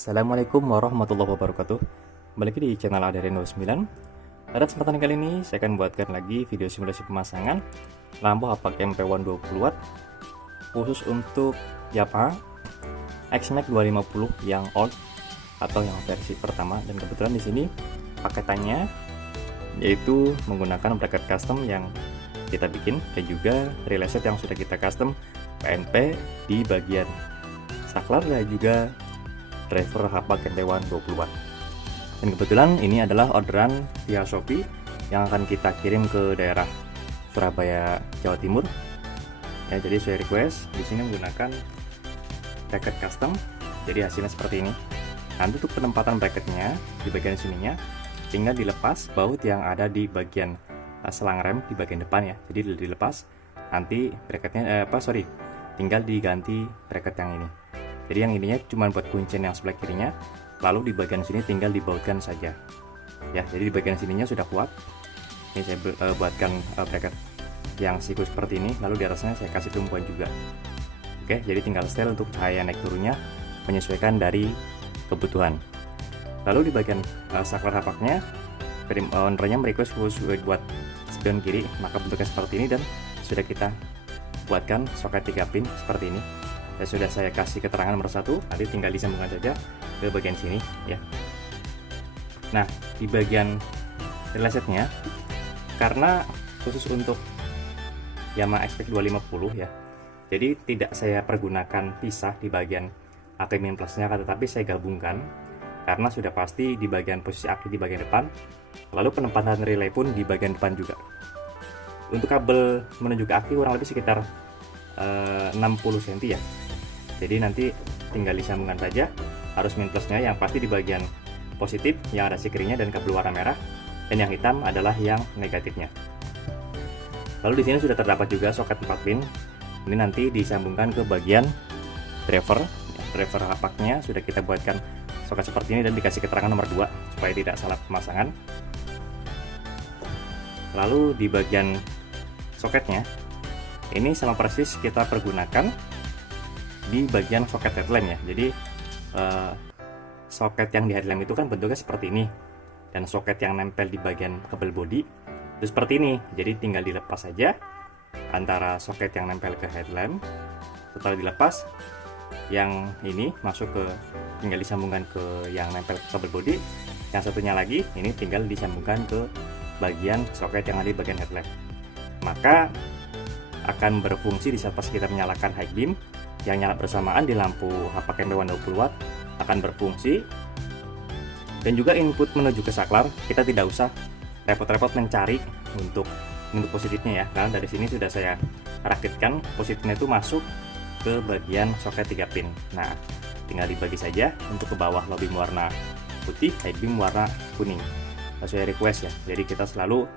Assalamualaikum warahmatullahi wabarakatuh. Balik lagi di channel Aderen29. Pada kesempatan kali ini saya akan buatkan lagi video simulasi pemasangan lampu hapak MP1 20 watt khusus untuk Yamaha XMAX 250 yang old atau yang versi pertama, dan kebetulan di sini paketannya yaitu menggunakan bracket custom yang kita bikin dan juga relay set yang sudah kita custom PNP di bagian saklar dan juga driver hapak MP1 20 watt. Dan kebetulan ini adalah orderan via Shopee yang akan kita kirim ke daerah Surabaya, Jawa Timur. Ya, jadi saya request di sini menggunakan bracket custom. Jadi hasilnya seperti ini. Nanti untuk penempatan bracketnya di bagian sininya tinggal dilepas baut yang ada di bagian selang rem di bagian depan ya. Jadi dilepas, nanti bracketnya tinggal diganti bracket yang ini. Jadi yang ininya cuma buat kuncen yang sebelah kirinya, lalu di bagian sini tinggal dibautkan saja. Ya, jadi di bagian sininya sudah kuat. Ini saya buatkan bracket yang siku seperti ini, lalu di atasnya saya kasih tumpuan juga. Oke, jadi tinggal setel untuk cahaya naik turunnya menyesuaikan dari kebutuhan. Lalu di bagian saklar hapaknya, ownernya merequest khusus buat spion kiri, maka bentuknya seperti ini dan sudah kita buatkan soket 3 pin seperti ini. Ya, sudah saya kasih keterangan nomor 1, nanti tinggal disambungkan saja ke bagian sini ya. Nah, di bagian relay setnya, karena khusus untuk Yamaha XMAX 250 ya, jadi tidak saya pergunakan pisah di bagian aki min plusnya, tetapi saya gabungkan karena sudah pasti di bagian posisi aki di bagian depan, lalu penempatan relay pun di bagian depan juga. Untuk kabel menuju ke aki kurang lebih sekitar 60 cm ya. Jadi nanti tinggal disambungkan saja arus min plusnya, yang pasti di bagian positif yang ada sikringnya dan kabel warna merah, dan yang hitam adalah yang negatifnya. Lalu di sini sudah terdapat juga soket 4 pin. Ini nanti disambungkan ke bagian driver hapaknya, sudah kita buatkan soket seperti ini dan dikasih keterangan nomor 2 supaya tidak salah pemasangan. Lalu di bagian soketnya ini sama persis kita pergunakan di bagian soket headlamp ya. Jadi soket yang di headlamp itu kan bentuknya seperti ini, dan soket yang nempel di bagian kabel bodi itu seperti ini. Jadi tinggal dilepas saja antara soket yang nempel ke headlamp. Setelah dilepas, yang ini masuk ke, tinggal disambungkan ke yang nempel ke kabel bodi. Yang satunya lagi ini tinggal disambungkan ke bagian soket yang ada di bagian headlamp. Maka akan berfungsi di saat pas kita menyalakan high beam, yang nyala bersamaan di lampu hapak MP1 20 watt akan berfungsi. Dan juga input menuju ke saklar, kita tidak usah repot-repot mencari untuk positifnya ya, karena dari sini sudah saya rakitkan positifnya itu masuk ke bagian soket 3 pin. Nah, tinggal dibagi saja untuk ke bawah low beam warna putih, high beam warna kuning sesuai request ya. Jadi kita selalu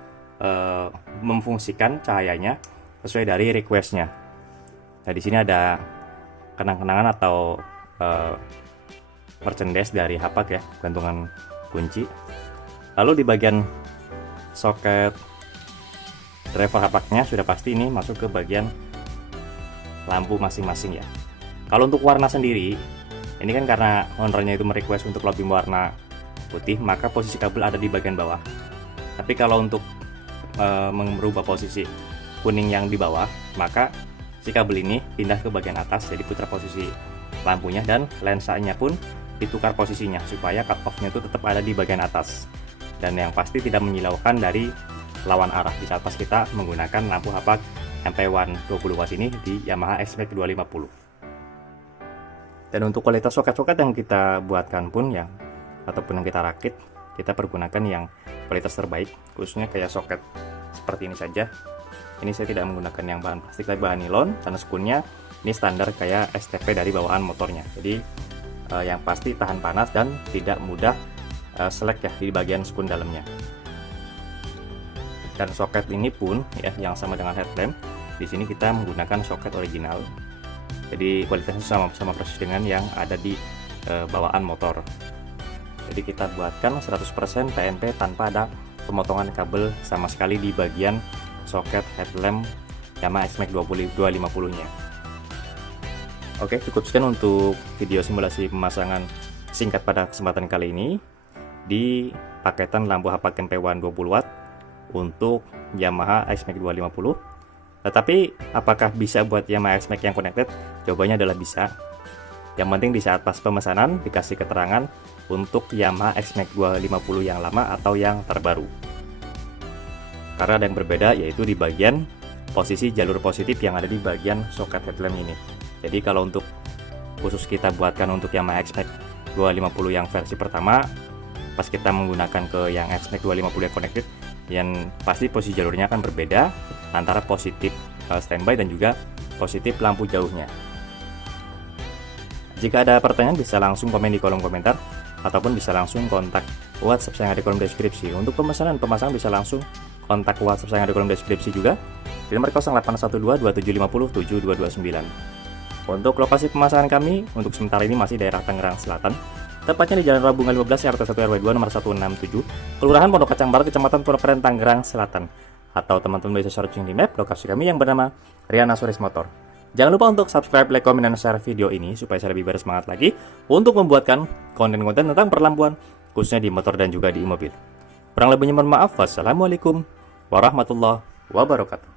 memfungsikan cahayanya sesuai dari requestnya. Nah, di sini ada kenang-kenangan atau merchandise dari hapak ya, gantungan kunci. Lalu di bagian soket driver hapaknya sudah pasti ini masuk ke bagian lampu masing-masing ya. Kalau untuk warna sendiri, ini kan karena ownernya itu merequest untuk low beam warna putih, maka posisi kabel ada di bagian bawah. Tapi kalau untuk merubah posisi kuning yang di bawah, maka si kabel ini pindah ke bagian atas, jadi putar posisi lampunya, dan lensanya pun ditukar posisinya supaya cut off-nya itu tetap ada di bagian atas, dan yang pasti tidak menyilaukan dari lawan arah di saat pas kita menggunakan lampu hapak MP1 20 watt ini di Yamaha XMAX 250. Dan untuk kualitas soket-soket yang kita buatkan pun ataupun yang kita rakit, kita pergunakan yang kualitas terbaik, khususnya kayak soket seperti ini saja. Ini saya tidak menggunakan yang bahan plastik tapi bahan nilon, karena skunnya ini standar kayak STP dari bawaan motornya. Jadi yang pasti tahan panas dan tidak mudah selek ya di bagian skun dalamnya. Dan soket ini pun ya yang sama dengan headlamp, di sini kita menggunakan soket original. Jadi kualitasnya sama persis dengan yang ada di bawaan motor. Jadi kita buatkan 100% PNP tanpa ada pemotongan kabel sama sekali di bagian soket headlamp Yamaha XMAX 250 nya. Oke, cukup sekian untuk video simulasi pemasangan singkat pada kesempatan kali ini di paketan lampu HP Campaign 20 watt untuk Yamaha XMAX 250. Tetapi apakah bisa buat Yamaha XMAX yang connected? Jawabannya adalah bisa. Yang penting di saat pas pemesanan dikasih keterangan untuk Yamaha XMAX 250 yang lama atau yang terbaru. Karena ada yang berbeda, yaitu di bagian posisi jalur positif yang ada di bagian soket headlamp ini. Jadi kalau untuk khusus kita buatkan untuk Yamaha XMAX 250 yang versi pertama, pas kita menggunakan ke yang XMAX 250 yang connected, yang pasti posisi jalurnya akan berbeda antara positif standby dan juga positif lampu jauhnya. Jika ada pertanyaan bisa langsung komen di kolom komentar ataupun bisa langsung kontak WhatsApp saya yang ada di kolom deskripsi. Untuk pemasangan bisa langsung kontak WhatsApp saya yang ada di kolom deskripsi juga di nomor 081227507229. Untuk lokasi pemasangan kami untuk sementara ini masih daerah Tangerang Selatan, tepatnya di Jalan Rabungan 15 RT 1 RW 2 nomor 167, Kelurahan Pondok Kacang Barat, Kecamatan Pondok Keren, Tangerang Selatan. Atau teman-teman bisa searching di map lokasi kami yang bernama Rian Asuris Motor. Jangan lupa untuk subscribe, like, komen, dan share video ini supaya saya lebih bersemangat lagi untuk membuatkan konten-konten tentang perlampuan, khususnya di motor dan juga di mobil. Kurang lebihnya mohon maaf. Wassalamualaikum warahmatullahi wabarakatuh.